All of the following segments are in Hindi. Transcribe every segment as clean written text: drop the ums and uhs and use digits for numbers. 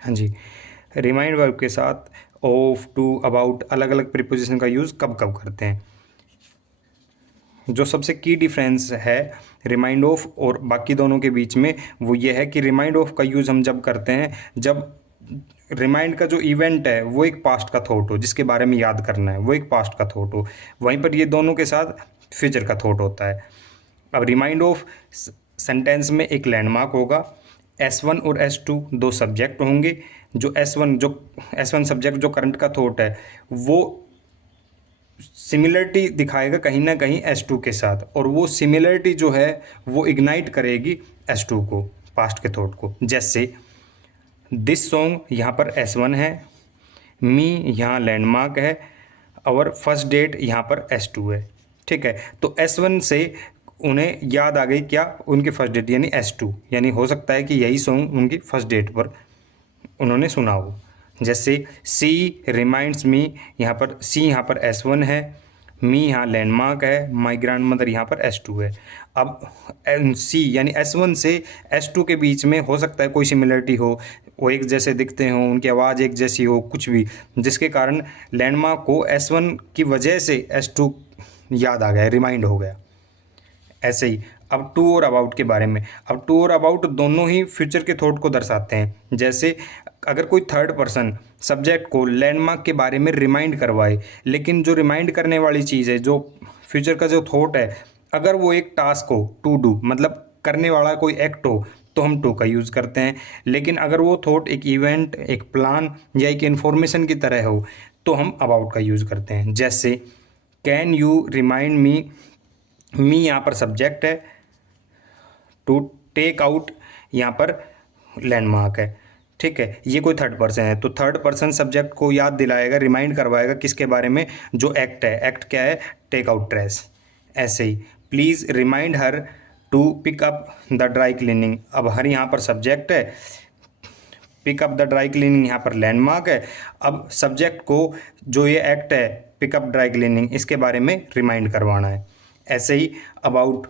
हाँ जी, रिमाइंड वर्ब के साथ ऑफ, टू, अबाउट अलग अलग प्रीपोजिशन का यूज़ कब कब करते हैं। जो सबसे की डिफरेंस है रिमाइंड ऑफ और बाकी दोनों के बीच में वो ये है कि रिमाइंड ऑफ का यूज़ हम जब करते हैं जब रिमाइंड का जो इवेंट है वो एक पास्ट का थॉट हो, जिसके बारे में याद करना है वो एक पास्ट का थॉट हो। वहीं पर ये दोनों के साथ फ्यूचर का थॉट होता है। अब रिमाइंड ऑफ सेंटेंस में एक लैंडमार्क होगा, S1 और S2 दो सब्जेक्ट होंगे। जो S1 सब्जेक्ट जो करंट का थॉट है वो सिमिलरिटी दिखाएगा कहीं ना कहीं S2 के साथ, और वो सिमिलरिटी जो है वो इग्नाइट करेगी S2 को, पास्ट के थॉट को। जैसे दिस सॉन्ग यहाँ पर S1 है, मी यहाँ लैंडमार्क है, और फर्स्ट डेट यहाँ पर S2 है। ठीक है, तो S1 से उन्हें याद आ गई क्या, उनकी फर्स्ट डेट यानी S2, यानी हो सकता है कि यही सॉन्ग उनकी फर्स्ट डेट पर उन्होंने सुना हो। जैसे सी रिमाइंड्स मी, यहाँ पर सी यहाँ पर S1 है, मी यहाँ लैंडमार्क है, माई ग्रैंड मदर यहाँ पर S2 है। अब सी यानी S1 से S2 के बीच में हो सकता है कोई सिमिलरिटी हो, वो एक जैसे दिखते हों, उनकी आवाज़ एक जैसी हो, कुछ भी, जिसके कारण लैंडमार्क को S1 की वजह से S2 याद आ गया, रिमाइंड हो गया। ऐसे ही अब टू और अबाउट के बारे में। अब टू और अबाउट दोनों ही फ्यूचर के थॉट को दर्शाते हैं। जैसे अगर कोई थर्ड पर्सन सब्जेक्ट को लैंडमार्क के बारे में रिमाइंड करवाए, लेकिन जो रिमाइंड करने वाली चीज़ है, जो फ्यूचर का जो थॉट है, अगर वो एक टास्क हो, टू डू मतलब करने वाला कोई एक्ट हो, तो हम टू का यूज़ करते हैं। लेकिन अगर वो थॉट एक इवेंट, एक प्लान या एक इन्फॉर्मेशन की तरह हो, तो हम अबाउट का यूज़ करते हैं। जैसे कैन यू रिमाइंड मी, मी यहाँ पर सब्जेक्ट है, टू टेक आउट यहाँ पर लैंडमार्क है। ठीक है, ये कोई थर्ड पर्सन है, तो थर्ड पर्सन सब्जेक्ट को याद दिलाएगा, रिमाइंड करवाएगा किसके बारे में, जो एक्ट है। एक्ट क्या है, टेक आउट ट्रैश। ऐसे ही please remind her to pick up the dry cleaning. अब हर यहाँ पर सब्जेक्ट है, pick up the dry cleaning यहाँ पर लैंडमार्क है। अब सब्जेक्ट को जो ये एक्ट है पिक अप ड्राई क्लीनिंग, इसके बारे में रिमाइंड करवाना है। ऐसे ही about,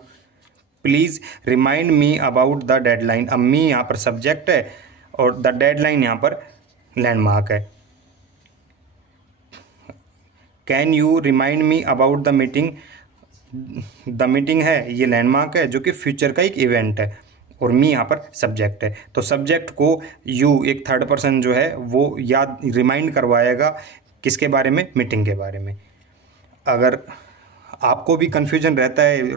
please remind me about the deadline. अब मी यहाँ पर सब्जेक्ट है और द डेडलाइन यहाँ पर लैंडमार्क है। Can you remind me about the meeting, the meeting है, ये लैंडमार्क है जो कि फ्यूचर का एक इवेंट है, और मी यहाँ पर सब्जेक्ट है। तो सब्जेक्ट को यू एक थर्ड पर्सन जो है वो याद रिमाइंड करवाएगा किसके बारे में, मीटिंग के बारे में। अगर आपको भी कन्फ्यूजन रहता है